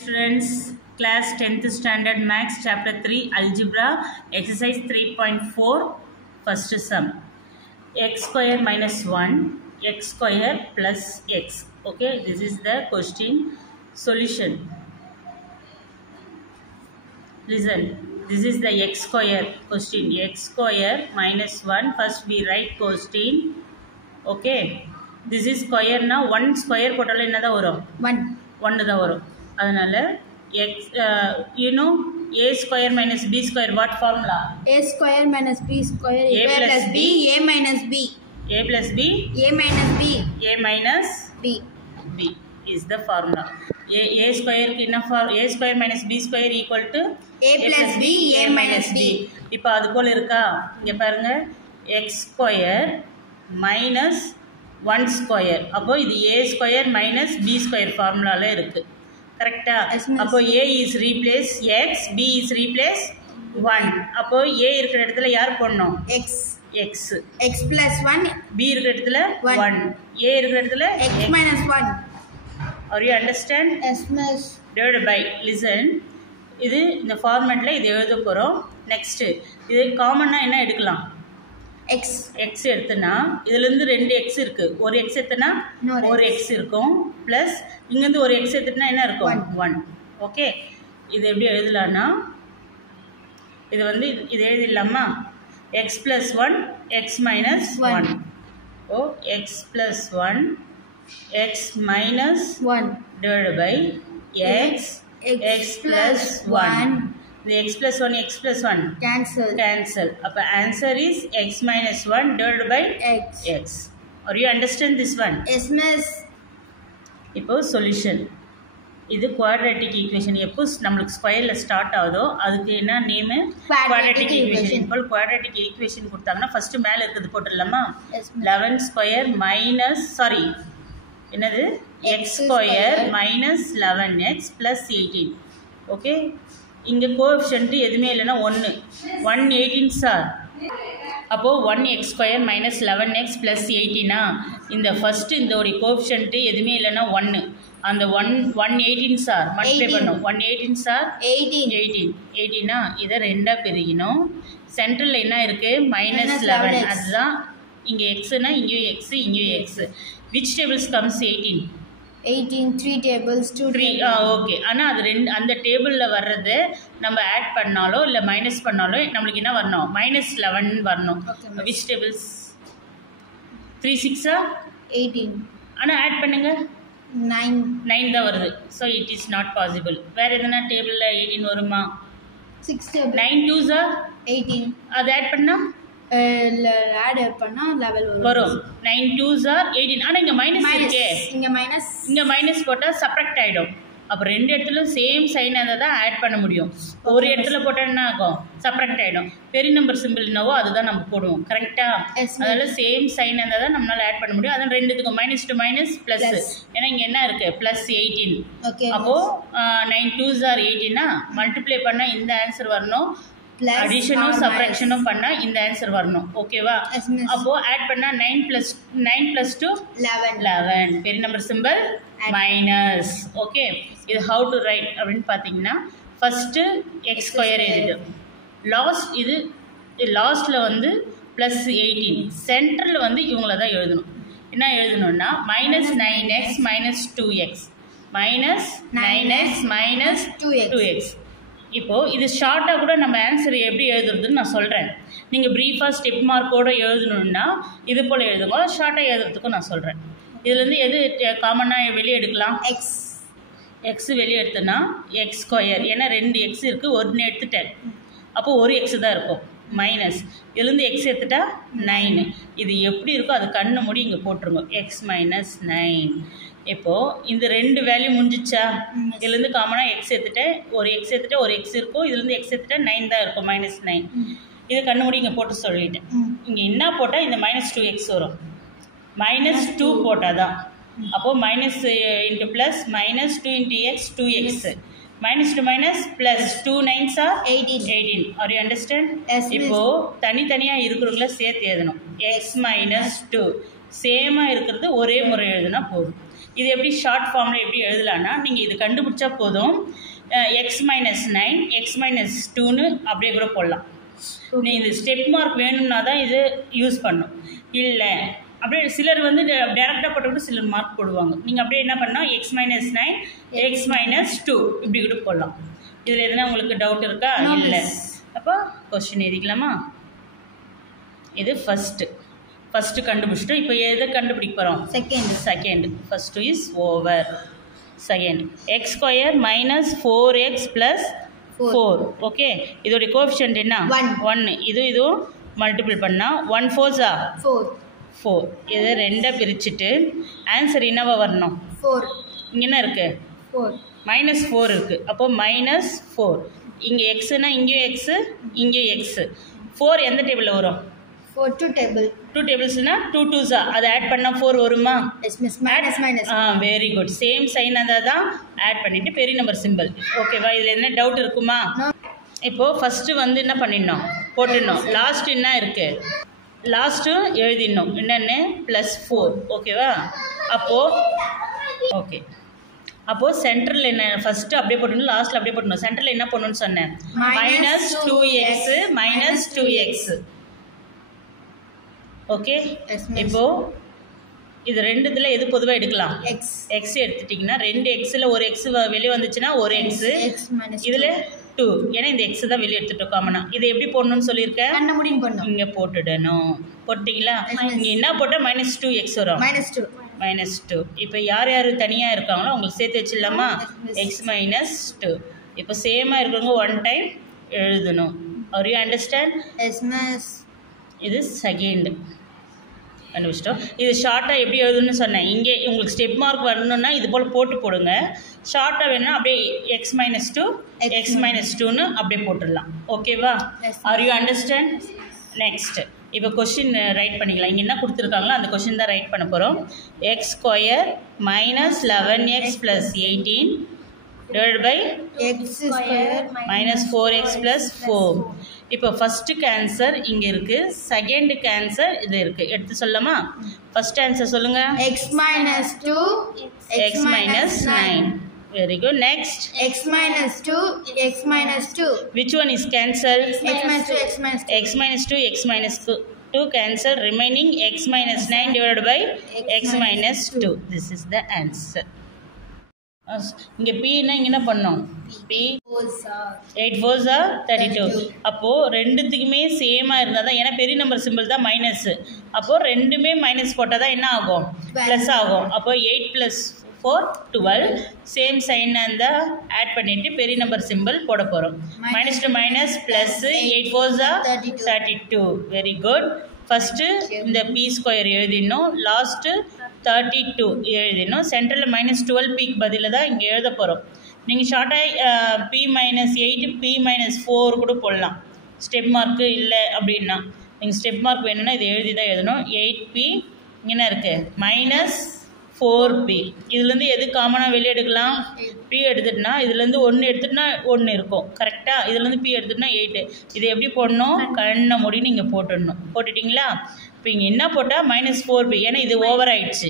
Students, class 10th standard max chapter 3 algebra exercise 3.4 first sum x square minus 1 x square plus x. Okay, this is the question solution. Listen, this is the x square question. X square minus 1. First we write question. Okay, this is square. Now 1 square potala enna da varum 1 da varum. அதனால x you know a square minus b square what formula? A square minus b square A plus b, a minus b a plus b a minus b a minus b b is the formula. A square க்கு என்ன a square minus b square equal to a plus b a minus b. இப்போ அது போல இருக்கா? இங்க பாருங்க x square minus 1 square. அப்போ இது a square minus b square formulaல இருக்கு. கரெக்டா? அப்போ a is replace x, b is replace 1. அப்போ a இருக்கிற இடத்துல யார் போடணும்? x x plus 1 b இருக்கிற இடத்துல 1 a இருக்கிற இடத்துல x minus 1. Are you understand? Yes miss. Divided by, listen, இது இந்த ஃபார்மேட்ல இது எழுத போறோம். நெக்ஸ்ட் இது காமனா என்ன எடுக்கலாம்? x எடுத்தனா இதுல இருந்து ரெண்டு x இருக்கு. ஒரு x எடுத்தனா ஒரு x இருக்கும் பிளஸ் இங்க இருந்து ஒரு x எடுத்தனா என்ன இருக்கும்? 1. ஓகே, இது எப்படி எழுதலாம்னா இது வந்து இது எழுதிடலாமா? x plus 1 x minus 1. O x plus 1 x minus 1 divided by x plus 1. The x plus 1 x plus 1 cancel. Appa answer is x minus 1 divided by x. Are you understand this one? Yes miss. இப்போ solution. இது quadratic equation. எப்போ நமக்கு ஸ்கொயர்ல start ஆகுதோ அதுக்கு என்ன name? quadratic equation. இப்போ quadratic equation கொடுத்தாங்கன்னா first மேல இருக்குது போட்டுடலாமா? 11 ஸ்கொயர் மைனஸ் என்னது x square minus 11x plus 18. Okay, இங்கே கோஎஃபிஷியன்ட் எதுவுமே இல்லைன்னா 1 18 சார். அப்போது 1x square minus 11x plus 18. இந்த ஃபஸ்ட்டு இதோடைய கோஎஃபிஷியன்ட் எதுவுமே இல்லைன்னா 1. அந்த 118 சார் மல்டிப்ளை பண்ணோம். 118 சார் 18 இதை ரெண்டாக பிரிக்கணும். சென்ட்ரலில் என்ன இருக்குது? மைனஸ் 11. அதுதான் இங்கே எக்ஸுனா இங்கேயும் எக்ஸு இங்கேயும் x. Which tables comes 18 3 tables 2 3. Okay, ஆனால் அது அந்த டேபிளில் வர்றது நம்ம ஆட் பண்ணாலோ இல்லை மைனஸ் பண்ணாலோ நம்மளுக்கு என்ன வரணும்? மைனஸ் 11 வரணும். Which tables? 3 6 18. ஆனால் ஆட் பண்ணுங்க 9 தான் வருது. So it is not possible. வேறு எதுனா டேபிளில் 18 வருமா? 6 table 9 2s 18. அது ஆட் பண்ணால் ஆட் பண்ணா லெவல் வரும். 9 2s 18. ஆனால் இங்கே மைனஸ் இருக்கே, இங்கே மைனஸ் போட்டால் சப்ராக்ட் ஆகிடும். அப்போ ரெண்டு இடத்துல சேம் சைன் இருந்தால் தான் ஆட் பண்ண முடியும். ஒரு இடத்துல போட்டால் என்ன ஆகும்? சப்ராக்ட் ஆகிடும். பெரிய நம்பர் சிம்பிள் என்னவோ அதுதான் நம்ம போடுவோம். கரெக்டாக? அதனால சேம் சைன் இருந்தால் தான் நம்மளால் ஆட் பண்ண முடியும். அதான் ரெண்டுத்துக்கும் மைனஸ் டு மைனஸ் ப்ளஸ். ஏன்னா இங்கே என்ன இருக்குது? ப்ளஸ் 18. அப்போது 9 2s 18 மல்டிப்ளை பண்ணால் இந்த ஆன்சர் வரணும். அடிஷனும் சப்ராக்ஷனும் பண்ணா இந்த ஆன்சர் வரணும். ஓகேவா? அப்போ ஆட் பண்ணா 9 plus 2 11. பெரிய நம்பர் சிம்பிள் மைனஸ். ஓகே, இது ஹவு டு ரைட் அப்படின்னு பார்த்தீங்கன்னா ஃபர்ஸ்ட் எக்ஸ் ஸ்கொயர் எழுது. லாஸ்ட்ல வந்து ப்ளஸ் 18. சென்டரில் வந்து இவங்கள தான் எழுதணும். என்ன எழுதணும்னா minus 9x minus 2x minus 9x minus 2x. இப்போது இது ஷார்ட்டாக கூட நம்ம ஆன்சர் எப்படி எழுதுறதுன்னு நான் சொல்கிறேன். நீங்கள் ப்ரீஃபாக ஸ்டெப் மார்க்கோடு எழுதணுன்னா இது போல் எழுதுங்க. ஷார்ட்டாக எழுதுறதுக்கும் நான் சொல்கிறேன். இதுலேருந்து எது காமனாக வெளியே எடுக்கலாம்? எக்ஸ் வெளியே எடுத்தோன்னா எக்ஸ் ஸ்கொயர். ஏன்னா 2 எக்ஸ் இருக்குது, 1 எடுத்துட்டேன். அப்போது ஒரு எக்ஸ் தான் இருக்கும். மைனஸ் இதுலேருந்து எக்ஸ் எடுத்துட்டா 9. இது எப்படி இருக்கோ அது கண்ணு மூடி இங்கே போட்டுருங்க. X minus 9. இப்போது இந்த ரெண்டு வேல்யூ முடிஞ்சிச்சா? இதுலேருந்து காமனாக எக்ஸ் எடுத்துட்டேன், ஒரு எக்ஸ் எடுத்துகிட்டு ஒரு எக்ஸ் இருக்கும். இதுலேருந்து எக்ஸ் எடுத்துட்டா 9 தான் இருக்கும். மைனஸ் 9. இது கண்ணு மூடி இங்கே போட்டு சொல்லிட்டேன். இங்கே என்ன போட்டால் இந்த மைனஸ் 2x வரும். மைனஸ் 2 போட்டால் தான். அப்போது minus into plus minus 2 into X 2x. Minus 2 minus plus 2 9s 18. Are you understand? இப்போது தனித்தனியாக இருக்கிறவங்கள சேர்த்து எழுதணும். எக்ஸ் மைனஸ் 2 சேமாக இருக்கிறது ஒரே முறை எழுதுனா போதும். இது எப்படி ஷார்ட் ஃபார்மில் எப்படி எழுதலான்னா நீங்கள் இது கண்டுபிடிச்சா போதும் x மைனஸ் 9 x மைனஸ் 2ன்னு அப்படியே கூட போடலாம். நீ இது ஸ்டெப் மார்க் வேணும்னா தான் இது யூஸ் பண்ணும். இல்லை அப்படியே சிலர் வந்து டேரெக்டாக போட்டுக்கிட்டு சிலர் மார்க் போடுவாங்க. நீங்கள் அப்படியே என்ன பண்ணால் x மைனஸ் 9 x மைனஸ் 2 இப்படி கூட போடலாம். இதில் எதுனா உங்களுக்கு டவுட் இருக்கா? இல்லை. அப்போ கொஸ்டின் எழுதிக்கலாமா? இது ஃபஸ்ட்டு கண்டுபிடிச்சிட்டோம். இப்போ எதை கண்டுபிடிக்க போகிறோம்? Second. First is over. Second X square minus 4x plus 4. Okay, இதோடைய கோஎஃபிஷியன்ட் என்ன? 1. இதுவும் மல்டிபிள் பண்ணால் 1 4s 4. இது ரெண்டாக பிரிச்சுட்டு ஆன்சர் என்னவா வரணும்? 4. இங்கே என்ன இருக்குது? 4. -4 இருக்குது. அப்போது -4. இங்கே எக்ஸுனா இங்கேயும் எக்ஸு, இங்கேயும் எக்ஸு. 4 எந்த டேபிளில் வரும்? 2 டேபிள்ஸ்னா 2 2s அதை ஆட் பண்ணால் 4 வருமா? minus. Very good. Same sign அதை தான் ஆட் பண்ணிவிட்டு பெரிய நம்பர் சிம்பிள். ஓகேவா? இதில் என்ன டவுட் இருக்குமா? இப்போது ஃபஸ்ட்டு வந்து என்ன பண்ணிடணும்? போட்டுடணும். லாஸ்ட் என்ன இருக்குது? லாஸ்ட்டு எழுதிடணும். என்னென்னு? +4. ஓகேவா? அப்போது சென்டரில் என்ன? ஃபஸ்ட்டு அப்படியே போட்டணும், லாஸ்ட்டில் அப்படியே போட்டணும். சென்டரில் என்ன பண்ணணும்னு சொன்னேன்? -2x -2x. ஓகே, இப்போது இது ரெண்டுத்தில் எது பொதுவாக எடுக்கலாம்? எக்ஸ் எடுத்துட்டிங்கன்னா 2 எக்ஸில் ஒரு எக்ஸ் வெளியே வந்துச்சுன்னா ஒரு எக்ஸு, இதில் 2. ஏன்னா இந்த எக்ஸ் தான் வெளியே எடுத்துட்டோம் காமனாக. இதை எப்படி போடணும்னு சொல்லியிருக்கேன்? இங்கே போட்டுடணும். போட்டிங்களா? இங்கே என்ன போட்டால் -2x வரும். -2. இப்போ யார் யார் தனியாக இருக்காங்களோ அவங்களுக்கு சேர்த்து வச்சிடலாமா? x -2. இப்போ சேமாக இருக்கிறவங்க 1 டைம் எழுதணும். Are you understand? இது செகண்ட் கண்டுபிடிச்சிட்டோம். இது ஷார்ட்டாக எப்படி எழுதணும்னு சொன்னேன். இங்கே உங்களுக்கு ஸ்டெப் மார்க் வரணும்னா இது போல் போடுங்க. ஷார்ட்டாக வேணும்னா அப்படியே x -2 ன்னு அப்படியே போட்டுடலாம். ஓகேவா? Are you understand? நெக்ஸ்ட் இப்போ கொஸ்டின் ரைட் பண்ணிக்கலாம். இங்கே என்ன கொடுத்துருக்காங்களோ அந்த கொஸ்டின் தான் ரைட் பண்ண போகிறோம். X square -11x + 18 divided by x square -4x + 4. இப்போ ஃபஸ்ட்டுக்கு ஆன்சர் இங்கே இருக்குது, செகண்டுக்கு ஆன்சர் இது இருக்குது. எடுத்து சொல்லலாமா? ஃபஸ்ட் ஆன்சர் சொல்லுங்கள். x minus 2 x minus 9. Very good. Next. x minus 2 x minus 2. Which one is cancelled? x minus 2 x minus 2. x minus 2 x minus 2 cancel. Remaining x minus 9 divided by x minus 2. This is the answer. இங்கே பின்னா இங்கே என்ன பண்ணோம்? B 8 4s 32. அப்போது ரெண்டுத்துக்குமே சேமாக இருந்தால் தான், ஏன்னா பெரிய நம்பர் சிம்பிள் தான் மைனஸு. அப்போது ரெண்டுமே மைனஸ் போட்டால் தான் என்ன ஆகும்? ப்ளஸ் ஆகும். அப்போது 8 + 4 12. சேம் சைன் அந்த ஆட் பண்ணிவிட்டு பெரிய நம்பர் சிம்பிள் போட போகிறோம். -2 plus 8 4s 32. Very good. First இந்த பி ஸ்கொயர் எழுதிடணும், லாஸ்ட்டு 32 எழுதிடணும். சென்டரில் -12 பிக்கு பதில் தான் இங்கே எழுத போகிறோம். நீங்கள் ஷார்ட்டாக P -8 P -4 கூட போடலாம். ஸ்டெப் மார்க்கு இல்லை அப்படின்னா நீங்கள் ஸ்டெப் மார்க் வேணும்னா இது எழுதி தான் எழுதணும். 8P என்ன இருக்குது? -4P. இதுலேருந்து எது காமனாக வெளியே எடுக்கலாம்? P எடுத்துட்டுனா இதுலேருந்து 1 எடுத்துட்டுனா 1 இருக்கும். கரெக்டாக? இதுலேருந்து P எடுத்துட்டுனா 8. இது எப்படி போடணும்? கண்ணை மூடி நீங்கள் போட்டுடணும். போட்டுட்டிங்களா? இப்போ இங்கே என்ன போட்டால் -4P, ஏன்னா இது ஓவர் ஆயிடுச்சு.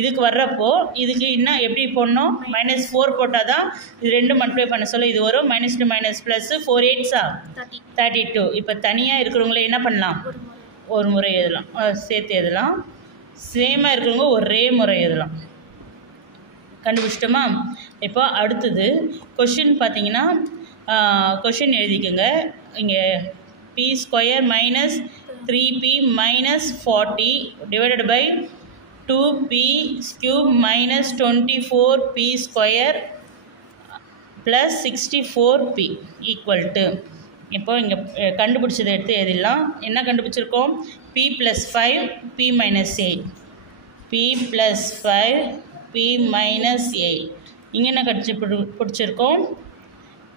இதுக்கு வர்றப்போ இதுக்கு இன்னும் எப்படி போடணும்? -4 போட்டால் தான் இது ரெண்டும் மல்டிப்ளை பண்ண சொல்ல இது வரும். -2 + 4 8s 32. இப்போ தனியாக இருக்கிறவங்கள என்ன பண்ணலாம்? ஒரு முறை எழுதலாம், சேர்த்து எழுதலாம். சேமாக இருக்கிறவங்க ஒரே முறை எழுதலாம். கண்டுபிடிச்சிட்டோமா? இப்போ அடுத்தது கொஷின் பார்த்தீங்கன்னா கொஷின் எழுதிக்கோங்க. இங்கே P square -3P -40 divided by 2P cube -24P square plus 64P equal to. இப்போ இங்கே கண்டுபிடிச்சதை எடுத்து எழுதிடலாம். என்ன கண்டுபிடிச்சிருக்கோம்? P + 5 P -8. P + 5 P -8. இங்கே என்ன பிடிச்சிருக்கோம்?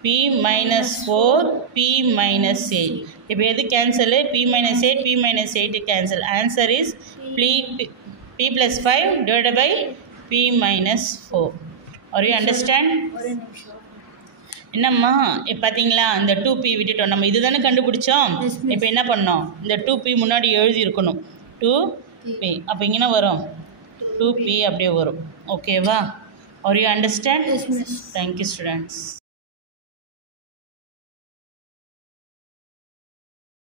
P -4 P -8. இப்போ எது cancel? P -8 P -8 cancel. Answer is P + 5 divided by P -4. Are you understand? என்னம்மா பார்த்தீங்களா? இந்த 2P விட்டுட்டோம். நம்ம இது தானே கண்டுபிடிச்சோம். இப்போ என்ன பண்ணோம்? இந்த 2P முன்னாடி எழுதி இருக்கணும். 2P. அப்போ இங்கே வரும் 2P அப்படியே வரும். ஓகேவா? Are you understand? Yes, miss. Thank you, students.